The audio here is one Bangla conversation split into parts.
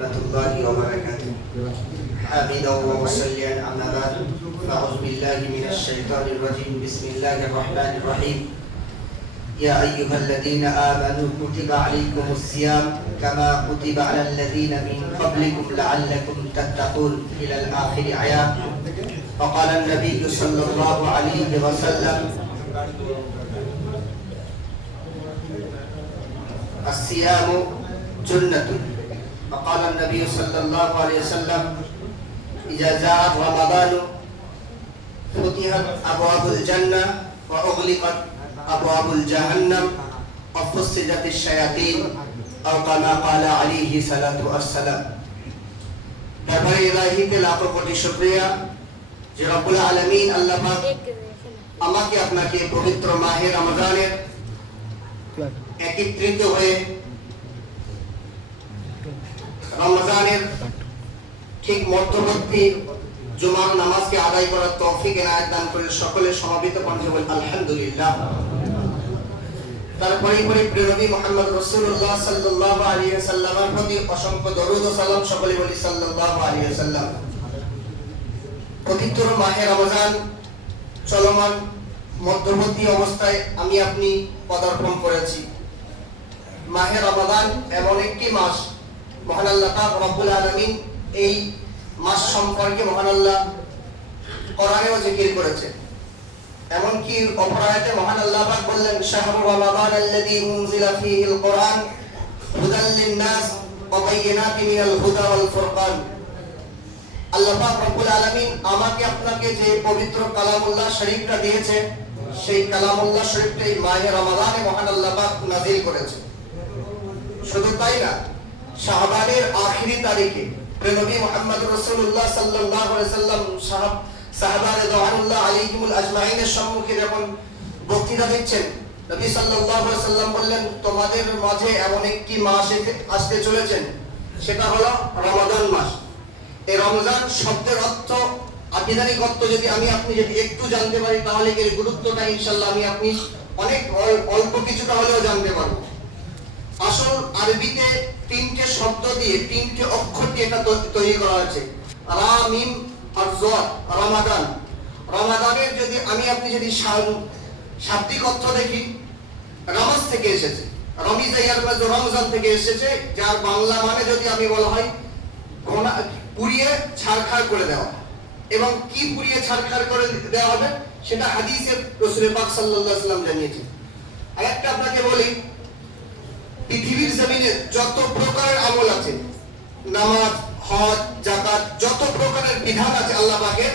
ورحمة الله وبركاته. حامدا ومصليا أما بعد، أعوذ بالله من الشيطان الرجيم. بسم الله الرحمن الرحيم. يا أيها الذين آمنوا كتب عليكم الصيام كما كتب على الذين من قبلكم لعلكم تتقون إلى الآخر آيات. وقال النبي صلى الله عليه وسلم: الصيام جنة. وقال النبي صلى الله عليه وسلم: إذا جاء رمضان فتحت أبواب الجنة وأغلقت أبواب الجهنم وفصلت الشياطين أو كما قال عليه الصلاة والسلام. দরবারে ইলাহিতে লাখো কোটি শুকরিয়া যে রব্বুল আলামিন আল্লাহ পাক আমাকে আপনাকে পবিত্র মাহে রমজানের একত্রিত হয়ে রমজানের ঠিক মধ্যবর্তী জুমার নামাজকে আদায় করার তৌফিক এনায়েত দান করে সকলে সমাবেত কণ্ঠে বলি আলহামদুলিল্লাহ। তারপরে প্রিয় নবী মুহাম্মদ রাসূলুল্লাহ সাল্লাল্লাহু আলাইহি ওয়াসাল্লামের প্রতি অসংখ্য দরুদ ও সালাম সকলে বলি সাল্লাল্লাহু আলাইহি ওয়াসাল্লাম। পবিত্র মাহে রমজান চলমান মধ্যবর্তী অবস্থায় আমি আপনি পদার্পণ করেছি। মাহে রমজান এমন একটি মাস, মহান আল্লাহ পাক রব্বুল আলামিন এই মাস সম্পর্কে মহান আল্লাহ কোরআনেও জিকির করেছেন। এমনকি অপর আয়াতে মহান আল্লাহ পাক বললেন: শাহরু রমাদান আল্লাযী উনজিলা ফীহিল কুরআন হুদাল লিন-নাস ওয়া বায়িনাতিন মিনাল হুদা ওয়াল ফুরকান। আল্লাহ পাক রব্বুল আলামিন আমাকে আপনাকে যে পবিত্র কালামুল্লাহ শরীফটা দিয়েছে, সেই কালামুল্লাহ শরীফটা এই মাহে রমাদানে মহান আল্লাহ পাক নাযিল করেছেন। শুধু তাই না, শাবানের আখিরি তারিখে নবী মুহাম্মদ রাসূলুল্লাহ সাল্লাল্লাহু আলাইহি ওয়াসাল্লাম সাহাবা রাদিয়াল্লাহু আলাইহিমুল আজমাইনের সম্মুখে যখন বক্তৃতা দিচ্ছেন, নবী সাল্লাল্লাহু আলাইহি ওয়াসাল্লাম বললেন, তোমাদের মাঝে এমন একটি মাস আসতে চলেছেন, সেটা হলো রমাদান মাস। এই রমজান শব্দের অর্থ, আবিধানিক অর্থ যদি আমি আপনি যদি একটু জানতে পারি, তাহলে এর গুরুত্বটা ইনশাআল্লাহ আমি আপনি অনেক অল্প কিছুটা হলেও জানতে পারবো। আসল আরবিতে তিনটে শব্দ দিয়ে, তিনটে অক্ষর দিয়ে এটা তৈরি করা হয়েছে, রা মিম আর জ, রমাদান। রমাদানের যদি আমি আপনি যদি শাব্দিক অর্থ দেখি, রমজ থেকে এসেছে, রমজান থেকে এসেছে, যার বাংলা মানে যদি আমি বলা হয় পুড়িয়ে ছারখার করে দেওয়া। এবং কি পুড়িয়ে ছারখার করে দেওয়া হবে সেটা হাদিসে রাসূল পাক সাল্লাল্লাহু আলাইহি ওয়াসাল্লাম জানিয়েছেন। আরেকটা আপনাকে বলি, পৃথিবীর জমিনে যত প্রকারের আমল আছে, নামাজ, হজ, যাকাত, যত প্রকারের বিধান আছে আল্লাহ পাকের,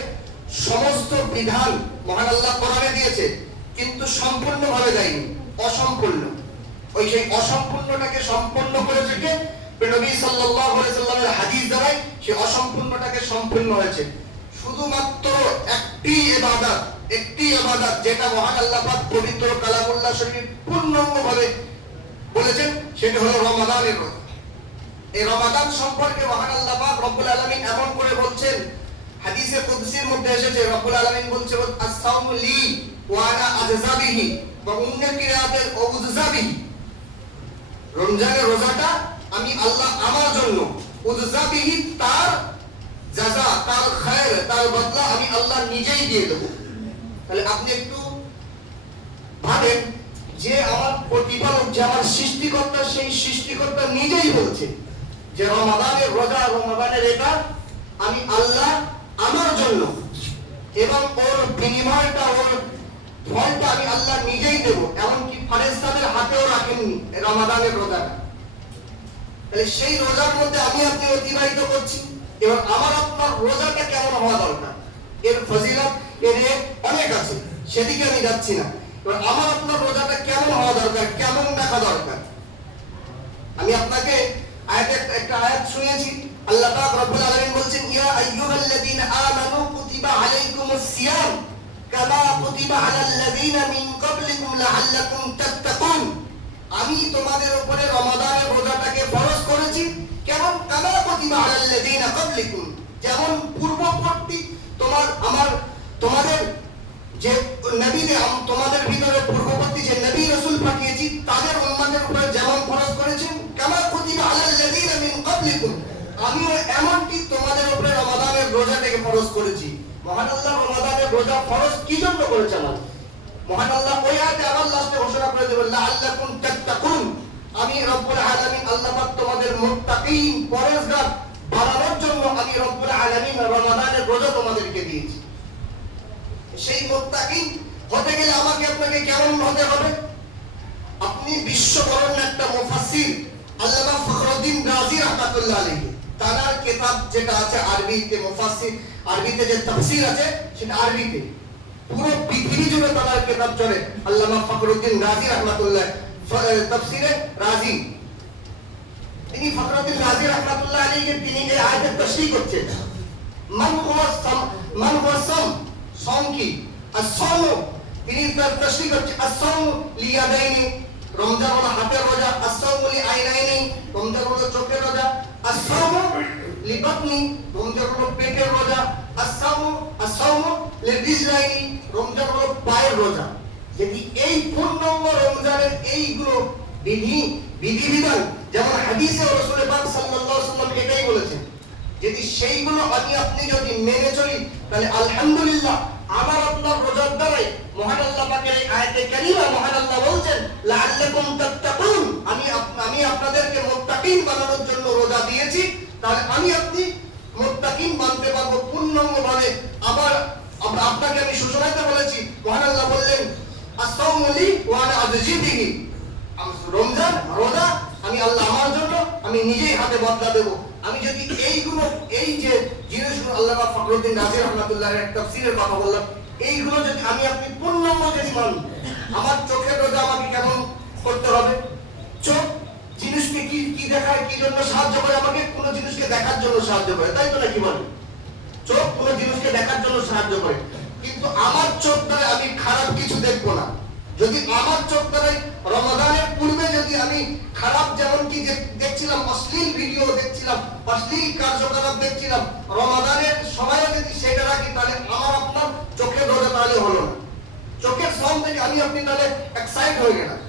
সমস্ত বিধান মহান আল্লাহ কোরআনে দিয়েছে, কিন্তু সম্পূর্ণভাবে দেয়নি, অসম্পূর্ণ। ওই সেই অসম্পূর্ণটাকে সম্পূর্ণ করেছে কে? নবী সাল্লাল্লাহু আলাইহি ওয়াসাল্লামের হাদিস দ্বারাই সেই অসম্পূর্ণটাকে সম্পূর্ণ হয়েছে। শুধুমাত্র একটি ইবাদত যেটা মহান আল্লাহ পাক পবিত্র কালামুল্লাহ শরীফ পূর্ণাঙ্গভাবে বলেছেন, সেটা হলো রমাদানের রোজা। এই রমাদান সম্পর্কে মহান আল্লাহ পাক রব্বুল আলামিন এমন করে বলছেন, হাদিসে কুদসির মধ্যে এসেছে, রব্বুল আলামিন বলছে আস-সাওমু লি ওয়া আনা আজজা বিহি ওয়া উন্না কিরাতের উজজা বিহি। রমজানের রোজাটা আমি আল্লাহ আমার জন্য, উজজা বিহি তার জাযা, তার খায়র, তার বদলা আমি আল্লাহ নিজেই দিয়ে দেব। তাহলে আপনি একটু ভাবেন যে আমার প্রতিপালক, যে আমার সৃষ্টিকর্তা, সেই সৃষ্টিকর্তা নিজেই বলছে যে রমাদানের রোজা, রমাদানের এটা আমি আল্লাহ আমার জন্য, এবং ওর বিনিময়টা, ওর ফলটা আমি আল্লাহ নিজেই দেব। এমনকি ফেরেশতাদের হাতেও রাখেননি রমাদানের রোজাটা। তাহলে সেই রোজার মধ্যে আমি আপনি অতিবাহিত করছি, এবং আমার আপনার রোজাটা কেমন হওয়া দরকার, এর ফজিলত, এর অনেক আছে, সেদিকে আমি যাচ্ছি না। আমার আপনার রোজাটা কেমন হওয়া দরকার, কেমন দেখা দরকার। আমি আপনাকে একটা আয়াত শুনিয়েছি, আল্লাহ পাক রব্বুল আলামিন বলছেন, ইয়া আইয়ুহাল্লাযীনা আমানু কুতিবা আলাইকুমুস সিয়াম কামা কুতিবা আলাল্লাযীনা মিন ক্বাবলিকুম লাআল্লাকুম তাত্তাকুন। আমি তোমাদের উপরে রমাদানের রোজাটাকে ফরজ করেছি, কেমন? কামা কুতিবা আলাল্লাযীনা ক্বাবলিকুম, যেমন পূর্ববর্তী তোমাদের যে নবীদের, তোমাদের ভিতরে পূর্ববর্তী যে নবী রাসূল পাঠিয়েছি, তাদের উম্মতের উপরে যেমন ফরজ করেছেন, কামা কুতিবা আলাল্লাযীনা মিন ক্বাবলিকুম, আমিও এমনকি তোমাদের উপরে রমাদানের রোজাটাকে ফরজ করেছি। মহান আল্লাহ রমাদানের রোজা ফরজ কি জন্য করেছে আমার? মহান আল্লাহ ওই আয়াতে আবার লাস্টে ঘোষণা করে দেবেন লাআল্লাকুম তাত্তাকুন, আমি রব্বুল আলামিন আল্লাহ পাক তোমাদের মুত্তাকিন পরহেজগার বানানোর জন্য আমি রব্বুল আলামিন রমাদানের রোজা তোমাদেরকে দিয়েছি। সেই মুত্তাকিন হতে গেলে আমাকে আপনাকে কেমন হতে হবে? আপনি বিশ্ববরণ্য একটা মুফাসসির আল্লামা ফখরুদ্দিন রাজি রাহমাতুল্লাহ আলাইহি তার কিতাব যেটা আছে আরবিতে মুফাসসির, আরবিতে যে তাফসীর আছে সেটা আরবিতে, পুরো পৃথিবী জুড়ে তার কিতাব চলে আল্লামা ফখরুদ্দিন রাজি রাহমাতুল্লাহ তাফসীরে রাজি। তিনি ফখরুদ্দিন রাজি রাহমাতুল্লাহ আলাইহি তিনি এই আয়াতের তাফসীর করছেন। মান হুয়া সাম, সাম কি? as-সাম তিনি তার তাফসীর করছেন as-সাম লিয়াদাইনি, রমজান হলো হাতের রোজা, as-সাম লিআইনাইনি, রমজান হলো চোখের রোজা, as-সাম লিবাতনি, রমজান হলো পেটের রোজা, as-সাম লিরিজলাইনি, রমজান হলো পায়ের রোজা। যদি এই পূর্ণাঙ্গ রমজানের এইগুলো বিধিবিধান যেমন হাদিসে রাসূল পাক সাল্লাল্লাহু আলাইহি ওয়াসাল্লাম এটাই বলেছেন, যদি সেইগুলো আপনি যদি মেনে চলি তাহলে আলহামদুলিল্লাহ আমার আপনার রোজার দ্বারাই মহান আল্লাহ পাকের এই আয়াতে কারিমা মহান আল্লাহ বলছেন লাআল্লাকুম তাত্তাকুন, আমি আপনাদেরকে মুত্তাকিন বানানোর জন্য রোজা দিয়েছি। তাহলে আমি আপনি মুত্তাকিন বানতে পারবো পূর্ণাঙ্গভাবে। আবার আপনাকে আমি সুসমাইতে বলেছি, মহান আল্লাহ বললেন as-সাওমু লি ওয়া আনা আজজি বিহি, রমজান রোজা আমি আল্লাহ আমার জন্য আমি নিজেই হাতে বদলা দেব। আমি যদি এইগুলো এই যে জিনিসগুলো আল্লামা ফখরুদ্দিন রাজি রাহমাতুল্লাহর এক তাফসীরের কথা বললাম, এইগুলো যদি আমি আপনি পূর্ণাঙ্গ যদি মানি, আমার চোখের রোজা আমাকে কেমন করতে হবে? চোখ জিনিসকে কি দেখায়, কি জন্য সাহায্য করে? আমাকে কোনো জিনিসকে দেখার জন্য সাহায্য করে, তাই তো নাকি বলে? চোখ কোনো জিনিসকে দেখার জন্য সাহায্য করে, কিন্তু আমার চোখ দ্বারা আমি খারাপ কিছু দেখবো না। যদি আমার চোখ দ্বারাই রমাদানের পূর্বে যদি আমি খারাপ যেমন কি দেখছিলাম, অশ্লীল ভিডিও দেখছিলাম, অশ্লীল কার্যকলাপ দেখছিলাম, রমাদানের সময়ও যদি সেটা রাখি তাহলে আমার আপনার চোখের রোজা তাহলে হলো না। চোখের সম থেকে আমি আপনি তাহলে এক্সাইট হয়ে গেলাম,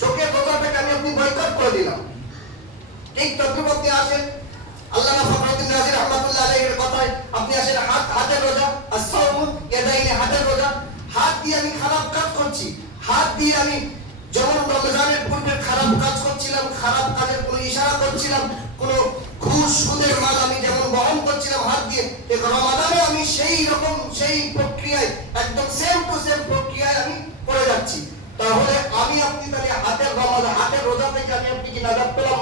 চোখের রোজাটাকে আমি আপনি বয়কট করে দিলাম। ঠিক তদ্রুপতি আসেন আল্লামা ফখরুদ্দিন রাজি রাহমাতুল্লাহ আলাইহির কথায় আপনি আসেন হাতের রোজা, as-সাওমু ইয়াদাইনি, হাতের রোজা। হাত দিয়ে আমি খারাপ কাজ করছি, হাত দিয়ে আমি যেমন রমজানের পূর্বে খারাপ কাজ করছিলাম, খারাপ কাজের কোনো ইশারা করছিলাম, কোনো ঘুষ সুদের মাল আমি যেমন বহন করছিলাম হাত দিয়ে, ঠিক রমাদানে আমি সেই রকম সেই প্রক্রিয়ায় একদম সেম টু সেম প্রক্রিয়ায় আমি করে যাচ্ছি। তাহলে আমি আপনি তাহলে হাতের রোজা থেকে আমি আপনি কি নাজাত পেলাম?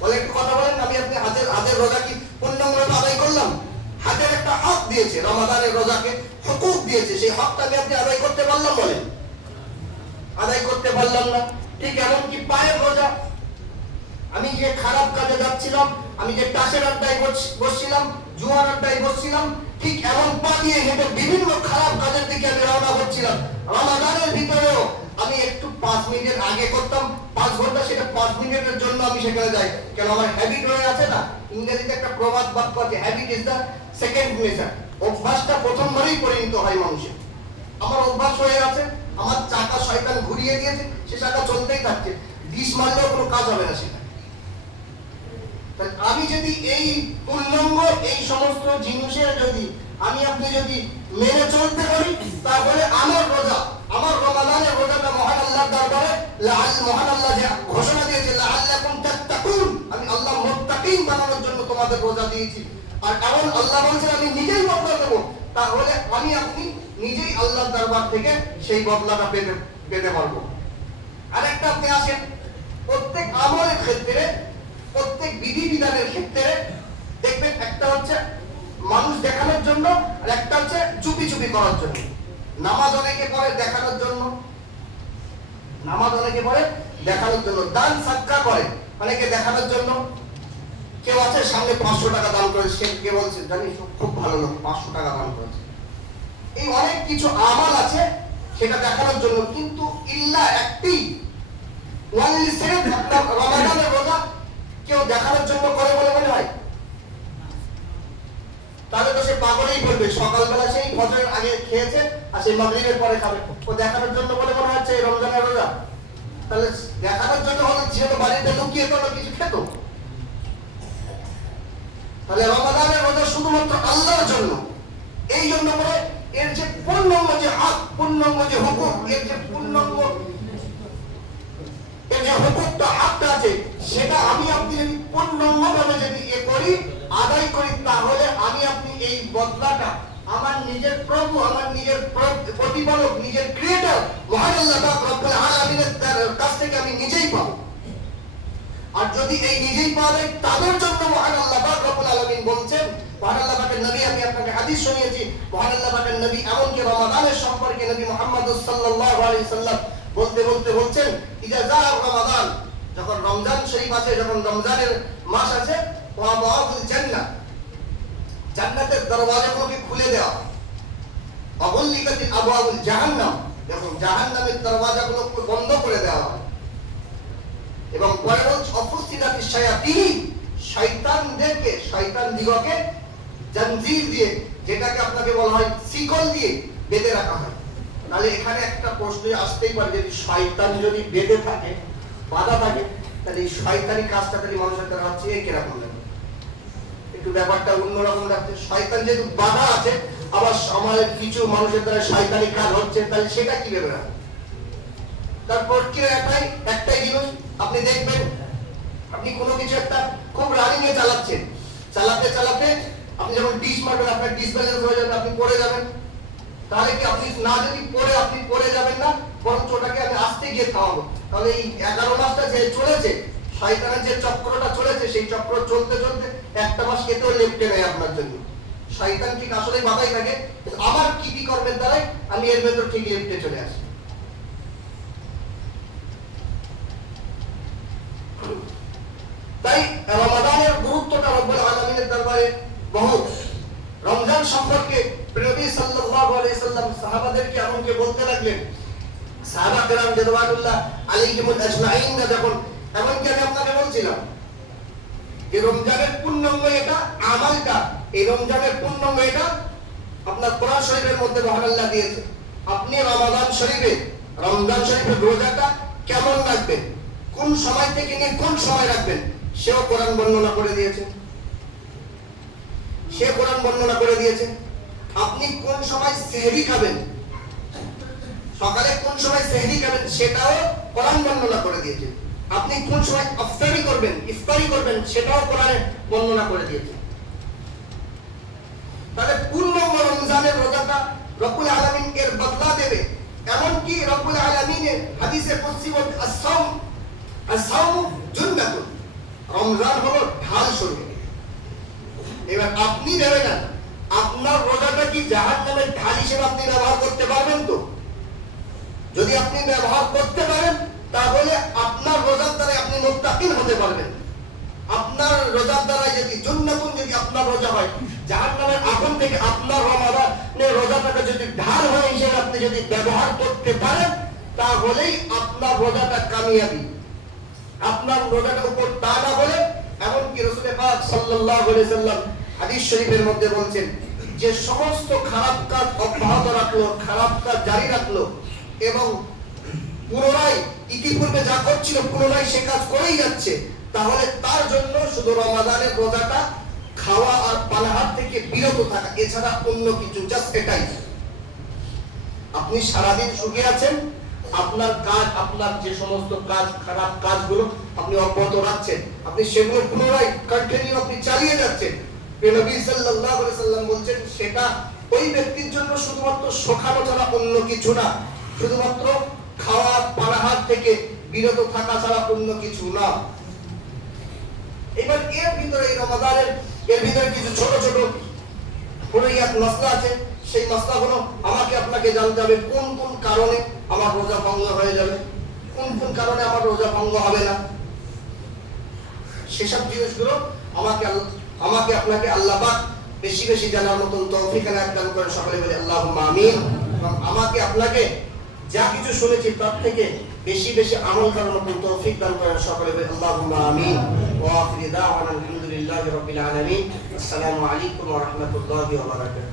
বলে একটু কথা বলেন, আমি আপনি হাতের রোজা কি পূর্ণাঙ্গভাবে আদায় করলাম? হাতের একটা হক দিয়েছে, রমাদানের রোজাকে হুকুক দিয়েছে, সেই হকটা আমি আপনি আদায় করতে পারলাম? বলেন আদায় করতে পারলাম না। ঠিক এমনকি পায়ের রোজা, আমি যে খারাপ কাজে যাচ্ছিলাম, আমি যে টাসের আড্ডায় বসছিলাম, জুয়ার আড্ডায় বসছিলাম, ঠিক এমন পা দিয়ে হেঁটে বিভিন্ন খারাপ কাজের দিকে আমি রওনা হচ্ছিলাম। রমাদানের ভিতরেও আমি একটু 5 মিনিটের আগে করতাম, 5 ঘন্টা সেটা 5 মিনিটের জন্য আমি সেখানে যাই, কেন আমার হ্যাবিট হয়ে আছে না। ইংরেজিতে একটা প্রবাদ বাক্য আছে, habit is the second nature. অভ্যাসটা প্রথমবারেই পরিণত হয় মানুষের। আমার অভ্যাস হয়ে আছে, আমার চাকা শয়তান ঘুরিয়ে দিয়েছে, সে চাকা চলতেই থাকছে, ডিশ মারলেও কোনো কাজ হবে না সেটা। আমি যদি এই পূর্ণাঙ্গ এই সমস্ত জিনিসের যদি আমি আপনি যদি মেনে চলতে পারি, তাহলে আমার রোজা, আমার রমাদানের রোজাটা মহান আল্লাহর দরবারে মহান আল্লাহ যে ঘোষণা দিয়েছে লাআল্লাকুম তাত্তাকুন, আমি আল্লাহ মুত্তাকিন বানানোর জন্য তোমাদের রোজা দিয়েছি। আর এমন আল্লাহ বলছেন আমি নিজেই বদলা দেবো, তাহলে আমি আপনি নিজেই আল্লাহর দরবার থেকে সেই বদলাটা পেতে পারবো। আরেকটা আপনি আসেন, প্রত্যেক আমলের ক্ষেত্রে, প্রত্যেক বিধিবিধানের ক্ষেত্রে দেখবেন একটা হচ্ছে মানুষ দেখানোর জন্য, আর একটা হচ্ছে চুপি চুপি করার জন্য। নামাজ অনেকে পড়ে দেখানোর জন্য, নামাজ অনেকে পড়ে দেখানোর জন্য, দান সাদকা করে অনেকে দেখানোর জন্য। কেউ আছে সামনে 500 টাকা দান করেছে, সে কে বলছে জানিস খুব ভালো লোক, 500 টাকা দান করেছে। এই অনেক কিছু আমল আছে সেটা দেখানোর জন্য, কিন্তু ইল্লা একটি ওয়ানলি সেভ রমাদানের রোজা কেউ দেখানোর জন্য করে বলে মনে হয়? তাহলে তো সে পাগলেই বলবে, সকালবেলা সেই ফজরের আগে খেয়েছে আর সেই মাগরিবের পরে খাবে, ও দেখানোর জন্য বলে মনে হচ্ছে এই রমজানের রোজা? তাহলে দেখানোর জন্য হলে যেহেতু বাড়িতে লুকিয়ে কোনো কিছু খেত, তাহলে রমাদানের রোজা শুধুমাত্র আল্লাহর জন্য। এই জন্য করে এর যে পূর্ণাঙ্গ যে হক, পূর্ণাঙ্গ যে হুকুক, এর যে পূর্ণাঙ্গ এর যে হুকুকটা, হকটা আছে, সেটা আমি আপনি যদি পূর্ণাঙ্গভাবে যদি করি, আদায় করি, তাহলে আমি আপনি এই বদলাটা আমার নিজের প্রভু, আমার নিজের প্রতিপালক, নিজের ক্রিয়েটর মহান আল্লাহ পাক রব্বুল আলামিনের কাছ থেকে আমি নিজেই পাবো। আর যদি এই নিজেই পাওয়া যায়, তাদের জন্য মহান আল্লাহ পাক রব্বুল আলামিন বলছেন, মহান আল্লাহ পাকের নবী, আমি আপনাকে হাদিস শুনিয়েছি, মহান আল্লাহ পাকের নবী এমনকি রমাদানের সম্পর্কে নবী মুহাম্মদ সাল্লাল্লাহু আলাইহি সাল্লাম বলতে বলতে বলছেন, ইজা জা রমাদান, যখন রমজান শরীফ আছে, যখন রমজানের মাস আছে, ওয়া বাবুল জান্নাহ, জান্নাতের দরওয়াজাগুলোকে খুলে দেওয়া, অগল্লিকাতিল আবওয়াবুল জাহান্নাম, যখন জাহান্নামের দরওয়াজাগুলোকে বন্ধ করে দেওয়া হয়, এবং পরে বলছে অপুস্তিদাতিস শায়াতিন, শয়তানদেরকে, শয়তান দিগকে জাঞ্জির দিয়ে, যেটাকে আপনাকে বলা হয় শিকল দিয়ে বেঁধে রাখা হয়। তাহলে এখানে একটা প্রশ্ন আসতেই পারে, যদি শয়তান যদি বেঁধে থাকে, বাধা থাকে, তাহলে এই শয়তানি কাজটা তাহলে মানুষের দ্বারা হচ্ছে কিরকম লাগে? একটু ব্যাপারটা অন্যরকম লাগছে। শয়তান যেহেতু বাধা আছে, আবার সমাজের কিছু মানুষের দ্বারা শয়তানি কাজ হচ্ছে, তাহলে সেটা কি ভেবে রাখবে? তারপর কি একটাই জিনিস আপনি দেখবেন, আপনি কোনো কিছু একটা খুব রানিং এ চালাচ্ছেন, চালাতে চালাতে আপনি যখন ডিশ মারবেন, আপনার ডিসব্যালেন্স হয়ে যাবে, আপনি পড়ে যাবেন। তাহলে কি আপনি না যদি পড়ে আপনি পড়ে যাবেন না, বরং ওটাকে আমি আস্তে গিয়ে থামাবো। তাহলে এই 11 মাসটা যে চলেছে, শয়তানের যে চক্রটা চলেছে, সেই চক্র চলতে চলতে একটা মাস কেটেও লেপটে নেয় আপনার জন্য। শয়তান ঠিক আসলেই বাধাই থাকে, আমার কৃতি কর্মের দ্বারাই আমি এর ভেতর ঠিক লেপটে চলে আসি। তাই রমাদানের গুরুত্বটা রব্বুল আলামিনের দরবারে বহুত। রমজান সম্পর্কে নবী সাল্লাল্লাহু আলাইহি সাল্লাম সাহাবাদেরকে এমনকি বলতে লাগলেন, সাহাবা কেরাম রাদিয়াল্লাহু আলাইহিম আজমাইন, যখন এমনকি আমি আপনাকে বলছিলাম যে রমজানের পূর্ণাঙ্গ এটা, আমালটা এই রমজানের পূর্ণাঙ্গ এটা আপনার কোরআন শরীফের মধ্যে মহান আল্লাহ দিয়েছে। আপনি রমাদান শরীফের রোজাটা কেমন রাখবেন, কোন সময় থেকে নিয়ে কোন সময় রাখবেন, সেও কোরআন বর্ণনা করে দিয়েছে। আপনি কোন সময় সেহরি খাবেন, সকালে কোন সময় সেহরি খাবেন, সেটাও কোরআন বর্ণনা করে দিয়েছে। আপনি কোন সময় ইফতারি করবেন, সেটাও কোরআনে বর্ণনা করে দিয়েছে। তাহলে পূর্ণাঙ্গ রমজানের রোজাটা রব্বুল আলামিন এর বদলা দেবে। এমনকি রব্বুল আলামিনের হাদিসে কুদসি বলতে, আস-সাওমু জুন্নাতুন, রমজান হলো ঢাল স্বরূপ। এবার আপনি ভেবে নেন, আপনার রোজাটা কি জাহান্নামের ঢাল হিসেবে আপনি ব্যবহার করতে পারবেন? তো যদি আপনি ব্যবহার করতে পারেন, তাহলে আপনার রোজার দ্বারা আপনি মুত্তাকিন হতে পারবেন। আপনার রোজার দ্বারা যদি জান্নাতুন, যদি আপনার রোজা হয়, জাহান্নামের আগুন থেকে আপনার রমাদানের রোজাটাকে যদি ঢাল হয়ে হিসেবে আপনি যদি ব্যবহার করতে পারেন, তাহলেই আপনার রোজাটা কামিয়াবি। আপনার রোজাটা উপর তা না বলে, এমনকি রাসূল পাক সাল্লাল্লাহু আলাইহি সাল্লাম হাদিস শরীফের মধ্যে বলছেন, যে সমস্ত খারাপ কাজ অব্যাহত রাখলো, খারাপ কাজ জারি রাখলো, এবং পুনরায় ইতিপূর্বে যা করছিল পুনরায় সে কাজ করেই যাচ্ছে, তাহলে তার জন্য শুধু রমাদানের রোজাটা খাওয়া আর পানাহার থেকে বিরত থাকা, এছাড়া অন্য কিছু, জাস্ট এটাই। আপনি সারাদিন সুখে আছেন, আপনার কাজ, আপনার যে সমস্ত কাজ, খারাপ কাজগুলো আপনি অব্যাহত রাখছেন, আপনি সেগুলো পুনরায় কন্টিনিউ আপনি চালিয়ে যাচ্ছেন। নবী সাল্লাল্লাহু আলাইহি সাল্লাম বলছেন, সেটা ওই ব্যক্তির জন্য শুধুমাত্র শোখানো ছাড়া অন্য কিছু না, শুধুমাত্র খাওয়া পানাহার থেকে বিরত থাকা ছাড়া অন্য কিছু না। এবার এর ভিতরে, এই রমাদানের এর ভিতরে কিছু ছোট ছোট ফুরইয়াত মাসলা আছে। সেই মাসলাগুলো আমাকে আপনাকে জানতে হবে, কোন কোন কারণে আমার রোজা ভঙ্গ হয়ে যাবে, কোন কোন কারণে আমার রোজা ভঙ্গ হবে না, সেসব জিনিসগুলো আমাকে আপনাকে আল্লাহ পাক বেশি বেশি জানার মতন তৌফিক এনায়েত দান করেন। সকলে বলি আল্লাহুম্মা আমিন। এবং আমাকে আপনাকে যা কিছু শুনেছি তার থেকে বেশি বেশি আমল করার মতন তৌফিক দান করেন। সকলে বলি আল্লাহুম্মা আমিন। ওয়া আখিরু দাওয়ানা আলহামদুলিল্লাহি রাব্বিল আলামিন। আসসালামু আলাইকুম ওয়া রাহমাতুল্লাহি ওয়া বারাকাতুহু।